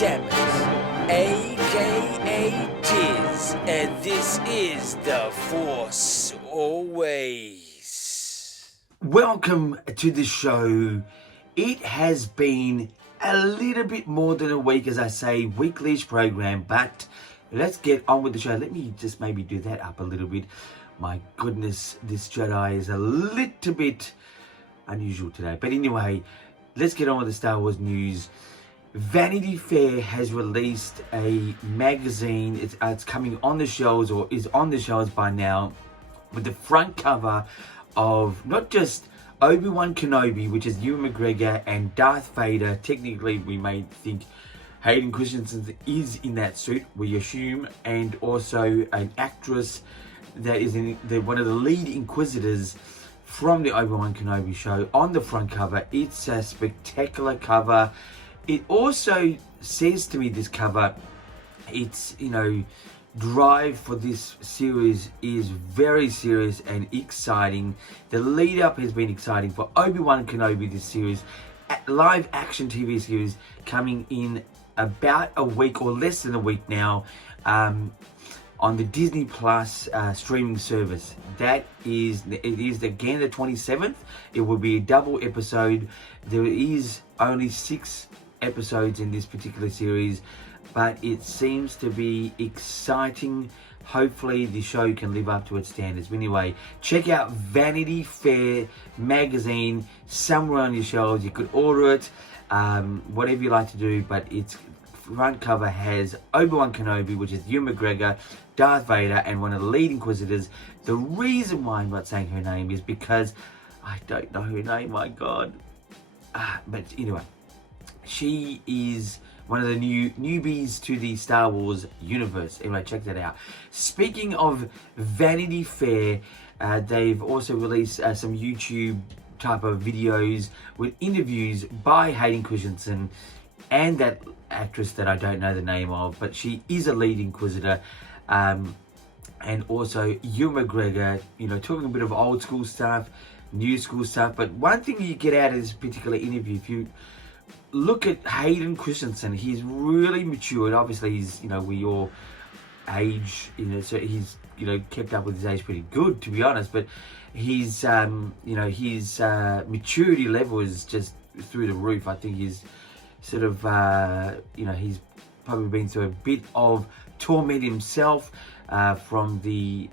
Samus, aka Tiz, and this is The Force Always. Welcome to the show. It has been a little bit more than a week, as I say, weekly-ish program, but let's get on with the show. Let me just maybe do that up a little bit. My goodness, this Jedi is a little bit unusual today. But anyway, let's get on with the Star Wars news. Vanity Fair has released a magazine. It's coming on the shelves, or is on the shelves by now, with the front cover of not just Obi-Wan Kenobi, which is Ewan McGregor, and Darth Vader. Technically, we may think Hayden Christensen is in that suit, we assume, and also an actress that is in one of the lead Inquisitors from the Obi-Wan Kenobi show on the front cover. It's a spectacular cover. It also says to me, this cover, it's, drive for this series is very serious and exciting. The lead up has been exciting for Obi-Wan Kenobi, this series, live action TV series, coming in about a week or less than a week now, on the Disney Plus streaming service. It is again the 27th. It will be a double episode. There is only 6 episodes in this particular series, but it seems to be exciting. Hopefully the show can live up to its standards. But anyway, check out Vanity Fair magazine somewhere on your shelves. You could order it, whatever you like to do, but its front cover has Obi-Wan Kenobi, which is Ewan McGregor, Darth Vader, and one of the lead Inquisitors. The reason why I'm not saying her name is because I don't know her name, my God. But anyway, she is one of the newbies to the Star Wars universe. Anyway, check that out. Speaking of Vanity Fair, they've also released some YouTube type of videos with interviews by Hayden Christensen and that actress that I don't know the name of, but she is a lead Inquisitor, and also Ewan McGregor, talking a bit of old school stuff, new school stuff. But one thing you get out of this particular interview, if you look at Hayden Christensen, he's really matured. Obviously, he's, we all age, so he's, kept up with his age pretty good, to be honest. But his, his maturity level is just through the roof. I think he's sort of, he's probably been through a bit of torment himself from the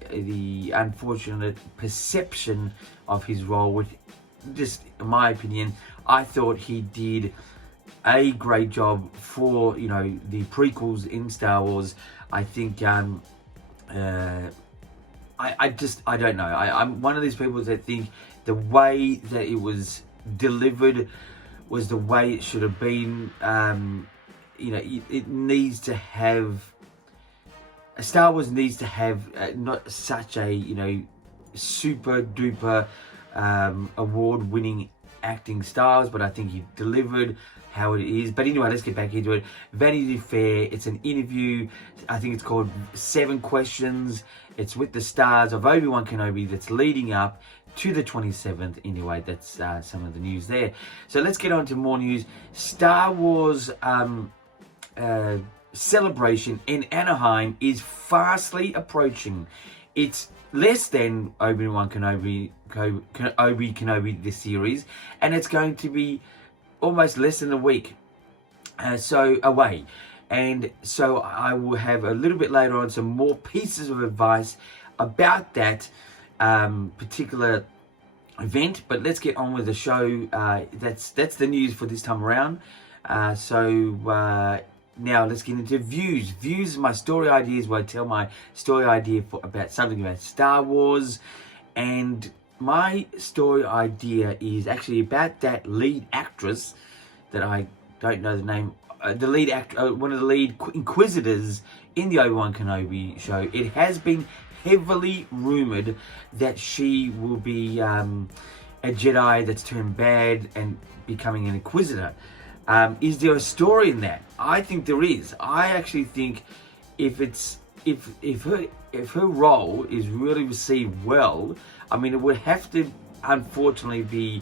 unfortunate perception of his role. Which, just in my opinion, I thought he did a great job for the prequels in Star Wars. I think I don't know. I'm one of these people that think the way that it was delivered was the way it should have been. It needs to have, Star Wars needs to have not such a super duper award-winning acting stars, but I think he delivered how it is. But anyway, let's get back into it. Vanity Fair, it's an interview. I think it's called 7 Questions. It's with the stars of Obi-Wan Kenobi that's leading up to the 27th. Anyway, that's some of the news there. So let's get on to more news. Star Wars celebration in Anaheim is fastly approaching. It's less than Obi-Wan Kenobi this series, and it's going to be almost less than a week so away. And so I will have a little bit later on some more pieces of advice about that particular event. But let's get on with the show. That's the news for this time around. Now let's get into views. Views are my story ideas, where I tell my story idea about something about Star Wars. And my story idea is actually about that lead actress that I don't know the name. The lead actor, one of the lead Inquisitors in the Obi-Wan Kenobi show. It has been heavily rumored that she will be a Jedi that's turned bad and becoming an Inquisitor. Is there a story in that? I think there is. I actually think if her role is really received well, I mean, it would have to unfortunately be,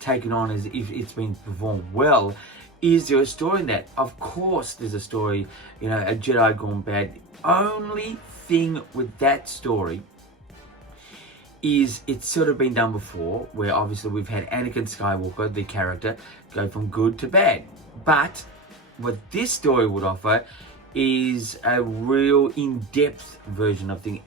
taken on as if it's been performed well. Is there a story in that? Of course there's a story, a Jedi gone bad. Only thing with that story is it's sort of been done before, where obviously we've had Anakin Skywalker, the character, go from good to bad. But what this story would offer is a real in-depth version of things.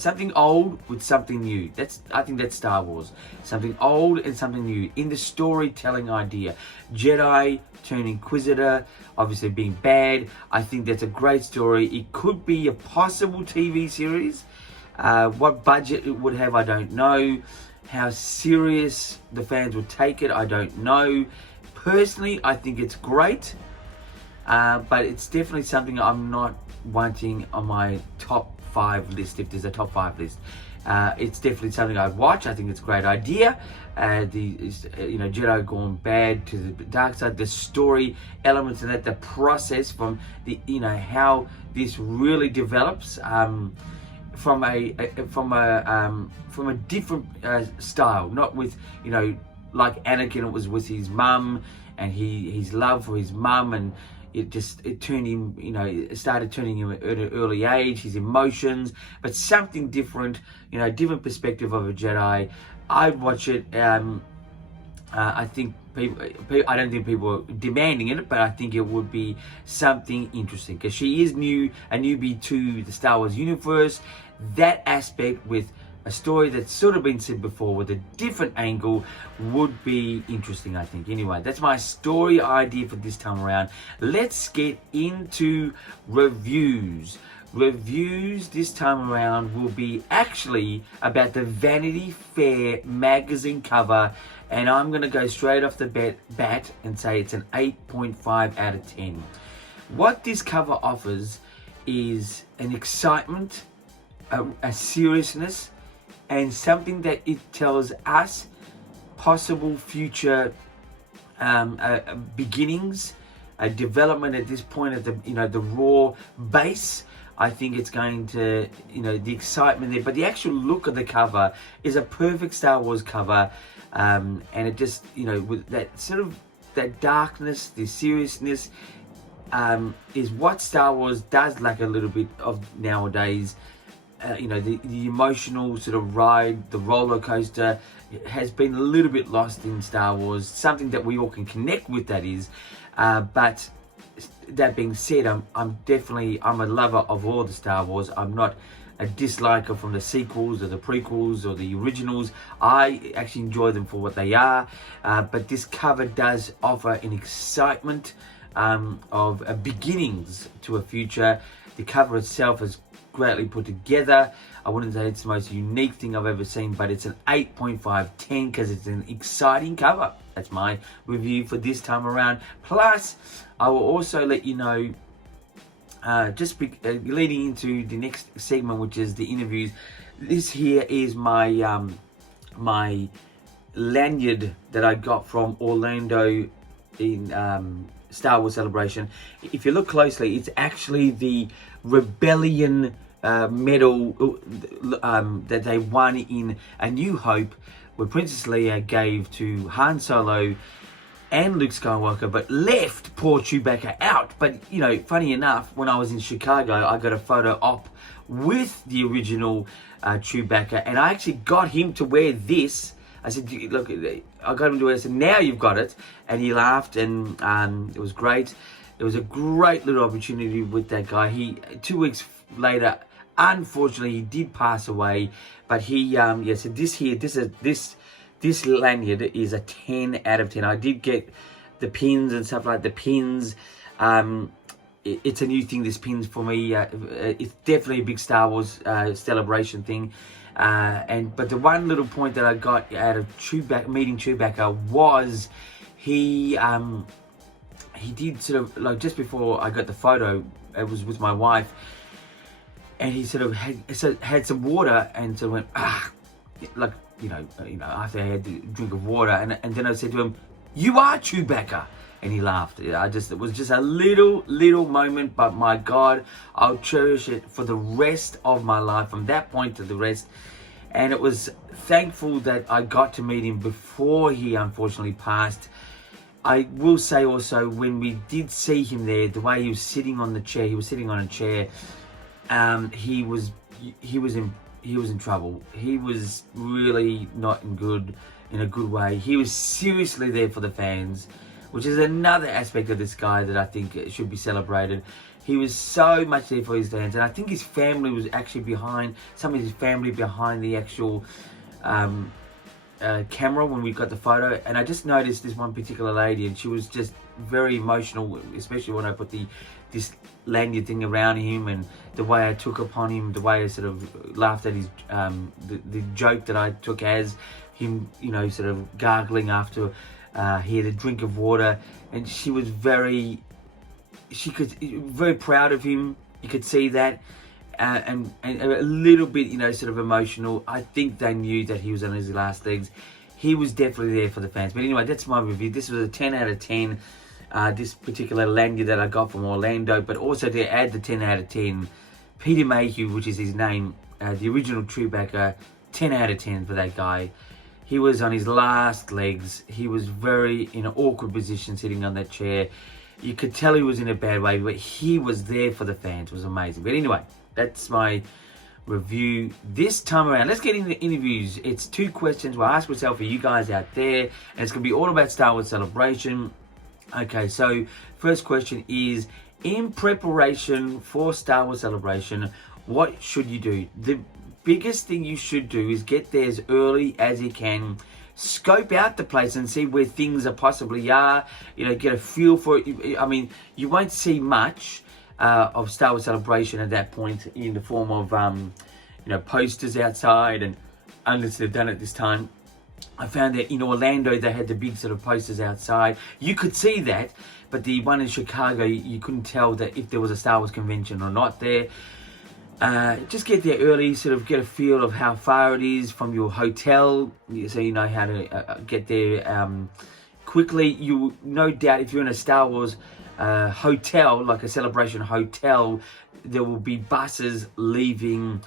Something old with something new. I think that's Star Wars. Something old and something new in the storytelling idea. Jedi turn Inquisitor, obviously being bad. I think that's a great story. It could be a possible TV series. What budget it would have, I don't know. How serious the fans would take it, I don't know. Personally, I think it's great. But it's definitely something I'm not wanting on my top 5 list, if there's a top 5 list. It's definitely something I'd watch. I think it's a great idea. Jedi gone bad to the dark side, the story elements of that, the process from the, how this really develops from a different style, not with, like Anakin, it was with his mum and his love for his mum, and it turned him, it started turning him at an early age, his emotions, but something different, different perspective of a Jedi. I'd watch it. I think I don't think people are demanding it, but I think it would be something interesting because she is a newbie to the Star Wars universe. That aspect with a story that's sort of been said before with a different angle would be interesting, I think. Anyway, that's my story idea for this time around. Let's get into reviews. Reviews this time around will be actually about the Vanity Fair magazine cover, and I'm going to go straight off the bat and say it's an 8.5 out of 10. What this cover offers is an excitement, a seriousness, and something that it tells us possible future beginnings, development at this point at the raw base. I think it's going to, the excitement there, but the actual look of the cover is a perfect Star Wars cover, and it just, with that sort of that darkness, the seriousness, is what Star Wars does lack a little bit of nowadays. The emotional sort of ride, the roller coaster has been a little bit lost in Star Wars. Something that we all can connect with, that is. But that being said, I'm a lover of all the Star Wars. I'm not a disliker from the sequels or the prequels or the originals. I actually enjoy them for what they are. But this cover does offer an excitement of beginnings to a future. The cover itself is greatly put together. I wouldn't say it's the most unique thing I've ever seen, but it's an 8.5/10 because it's an exciting cover. That's my review for this time around. Plus, I will also let you know, leading into the next segment, which is the interviews. This here is my my lanyard that I got from Orlando in Star Wars Celebration. If you look closely, it's actually the Rebellion medal that they won in A New Hope, where Princess Leia gave to Han Solo and Luke Skywalker, but left poor Chewbacca out. But, funny enough, when I was in Chicago, I got a photo op with the original Chewbacca, and I actually got him to wear this. I said, look, I got him to wear this, and now you've got it. And he laughed, and it was great. It was a great little opportunity with that guy. 2 weeks later, unfortunately, he did pass away. But he, so this lanyard is a 10 out of 10. I did get the pins and stuff like the pins. It's a new thing, this pins for me. It's definitely a big Star Wars celebration thing. But the one little point that I got out of meeting Chewbacca was he did sort of, like, just before I got the photo, it was with my wife, and he sort of had some water and sort of went, like, after I had a drink of water, and then I said to him, "You are Chewbacca," and he laughed. It was just a little moment, but my God, I'll cherish it for the rest of my life, from that point to the rest. And it was thankful that I got to meet him before he unfortunately passed. I will say also, when we did see him there, the way he was sitting on the chair, he was sitting on a chair. He was in trouble. He was really not in a good way. He was seriously there for the fans, which is another aspect of this guy that I think should be celebrated. He was so much there for his fans, and I think his family was actually behind, some of his family behind the actual camera when we got the photo. And I just noticed this one particular lady, and she was just very emotional, especially when I put this lanyard thing around him, and the way I took upon him, the way I sort of laughed at his the joke that I took as him, sort of gargling after he had a drink of water. And she was very proud of him. You could see that, and a little bit, sort of emotional. I think they knew that he was on his last legs. He was definitely there for the fans. But anyway, that's my review. This was a 10 out of 10. This particular lanyard that I got from Orlando, but also to add the 10 out of 10, Peter Mayhew, which is his name, the original Chewbacca, 10 out of 10 for that guy. He was on his last legs. He was very in an awkward position sitting on that chair. You could tell he was in a bad way, but he was there for the fans. It was amazing. But anyway, that's my review this time around. Let's get into the interviews. It's 2 questions we'll ask myself for you guys out there, and it's going to be all about Star Wars Celebration. Okay, so first question is, in preparation for Star Wars Celebration, what should you do? The biggest thing you should do is get there as early as you can. Scope out the place and see where things are possibly are. Get a feel for it. I mean, you won't see much of Star Wars Celebration at that point in the form of, posters outside, and unless they've done it this time. I found that in Orlando they had the big sort of posters outside. You could see that, but the one in Chicago, you couldn't tell that if there was a Star Wars convention or not there. Just get there early, sort of get a feel of how far it is from your hotel, so you know how to get there quickly. You no doubt, if you're in a Star Wars hotel, like a Celebration hotel, there will be buses leaving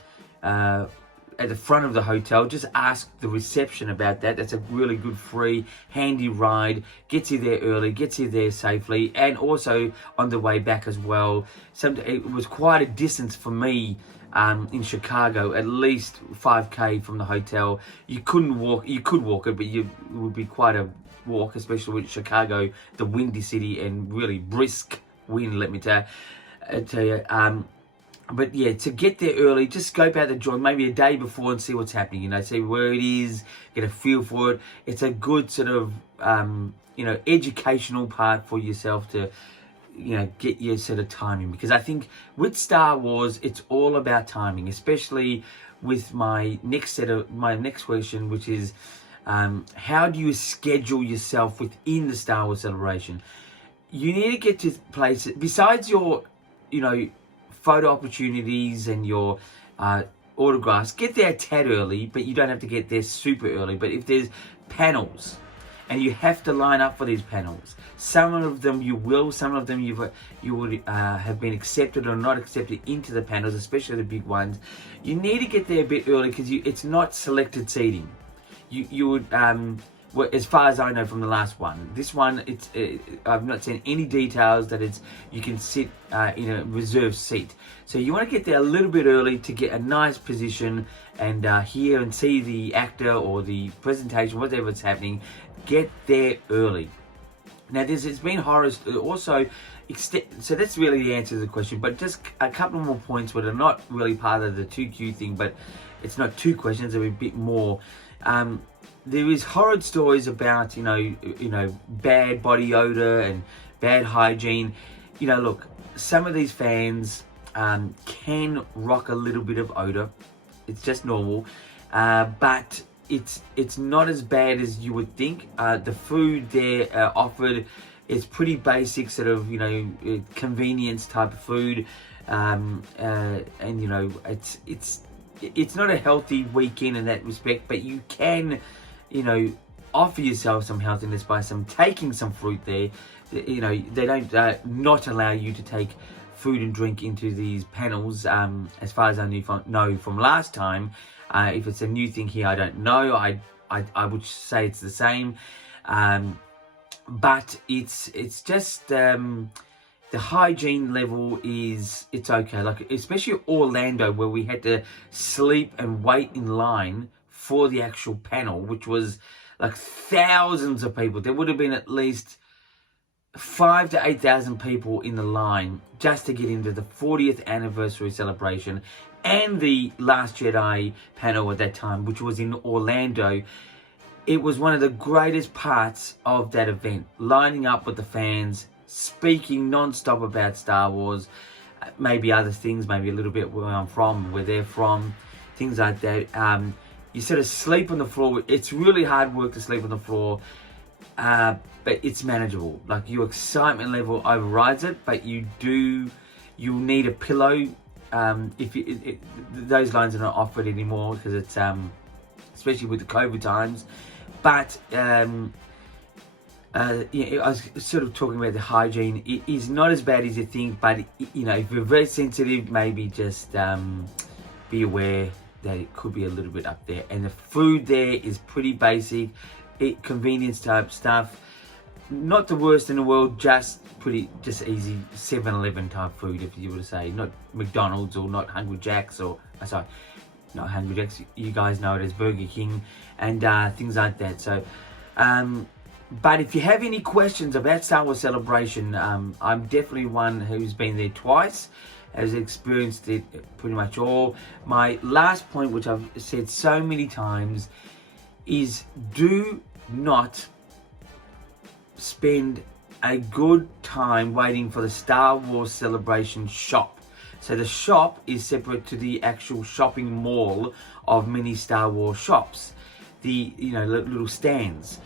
at the front of the hotel. Just ask the reception about that. That's a really good, free, handy ride. Gets you there early, gets you there safely, and also on the way back as well. It was quite a distance for me in Chicago, at least 5k from the hotel. You couldn't walk. You could walk it, but it would be quite a walk, especially with Chicago, the windy city, and really brisk wind, let me tell you. But yeah, to get there early, just scope out the joint maybe a day before and see what's happening, see where it is, get a feel for it. It's a good sort of, educational part for yourself to, get your sort of timing. Because I think with Star Wars, it's all about timing, especially with my next question, which is, how do you schedule yourself within the Star Wars Celebration? You need to get to places, besides your, photo opportunities and your autographs, get there a tad early, but you don't have to get there super early. But if there's panels and you have to line up for these panels, some of them you will, some of them you would have been accepted or not accepted into the panels, especially the big ones. You need to get there a bit early, because it's not selected seating. You would well, as far as I know from the last one. This one, I've not seen any details that you can sit in a reserved seat. So you want to get there a little bit early to get a nice position and hear and see the actor or the presentation, whatever's happening. Get there early. Now, it's been horrors also. So that's really the answer to the question. But just a couple more points that are not really part of the 2Q thing, but it's not 2 questions, they're a bit more. There is horrid stories about, bad body odor and bad hygiene. Look, some of these fans can rock a little bit of odor. It's just normal. But it's not as bad as you would think. The food there offered is pretty basic, sort of, convenience type of food. And, it's not a healthy weekend in that respect, but you can, offer yourself some healthiness by taking some fruit there. They don't not allow you to take food and drink into these panels, as far as I know from last time. If it's a new thing here, I don't know. I would say it's the same. but it's just the hygiene level it's okay. Like especially Orlando, where we had to sleep and wait in line for the actual panel, which was like thousands of people. There would have been at least 5,000 to 8,000 people in the line just to get into the 40th anniversary celebration and the Last Jedi panel at that time, which was in Orlando. It was one of the greatest parts of that event, lining up with the fans, speaking non-stop about Star Wars, maybe other things, maybe a little bit where I'm from, where they're from, things like that. You sort of sleep on the floor. It's really hard work to sleep on the floor, but it's manageable. Like your excitement level overrides it, but you'll need a pillow. Those lines are not offered anymore because it's especially with the COVID times. But I was sort of talking about the hygiene. It is not as bad as you think, but if you're very sensitive, maybe just be aware that it could be a little bit up there. And the food there is pretty basic, convenience type stuff. Not the worst in the world, just easy 7-Eleven type food, if you were to say. Not McDonald's or not Hungry Jack's or not Hungry Jack's. You guys know it as Burger King and things like that. So, but if you have any questions about Star Wars Celebration, I'm definitely one who's been there twice, has experienced it pretty much all. My last point, which I've said so many times, is do not spend a good time waiting for the Star Wars Celebration shop. So the shop is separate to the actual shopping mall of many Star Wars shops. The little stands.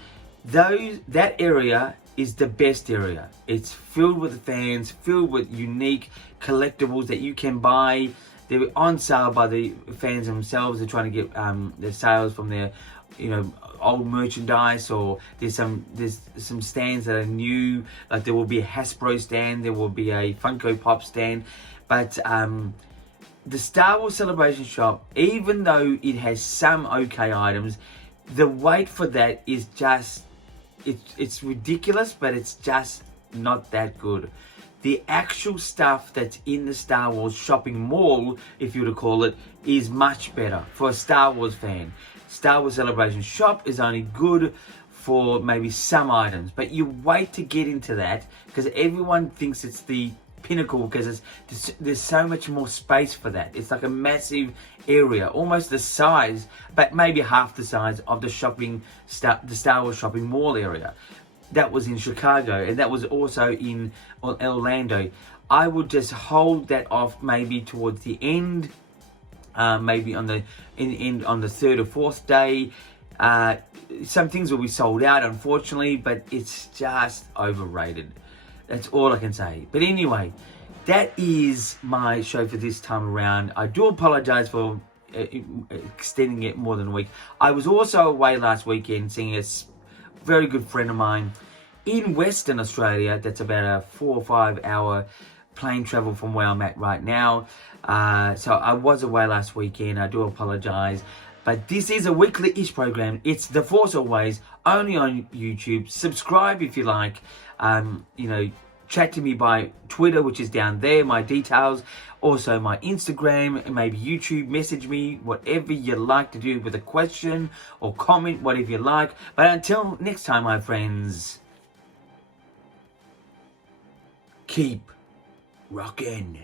That area is the best area. It's filled with fans, filled with unique collectibles that you can buy. They're on sale by the fans themselves. They're trying to get their sales from their old merchandise, or there's some stands that are new. Like there will be a Hasbro stand, there will be a Funko Pop stand, but the Star Wars Celebration shop, even though it has some okay items, the wait for that is just it's ridiculous, but it's just not that good. The actual stuff that's in the Star Wars shopping mall, if you were to call it, is much better for a Star Wars fan. Star Wars Celebration shop is only good for maybe some items, but you wait to get into that because everyone thinks it's the pinnacle because there's so much more space for that. It's like a massive area, almost the size, but maybe half the size of the Star Wars shopping mall area. That was in Chicago, and that was also in Orlando. I would just hold that off maybe towards the end, maybe on the third or fourth day. Some things will be sold out, unfortunately, but it's just overrated. That's all I can say. But anyway, that is my show for this time around. I do apologize for extending it more than a week. I was also away last weekend seeing a very good friend of mine in Western Australia. That's about a 4 or 5 hour plane travel from where I'm at right now. So I was away last weekend. I do apologize. But this is a weekly-ish program. It's The Force Always, only on YouTube. Subscribe if you like. Chat to me by Twitter, which is down there, my details. Also my Instagram, maybe YouTube. Message me, whatever you like to do with a question or comment, whatever you like. But until next time, my friends, keep rockin'.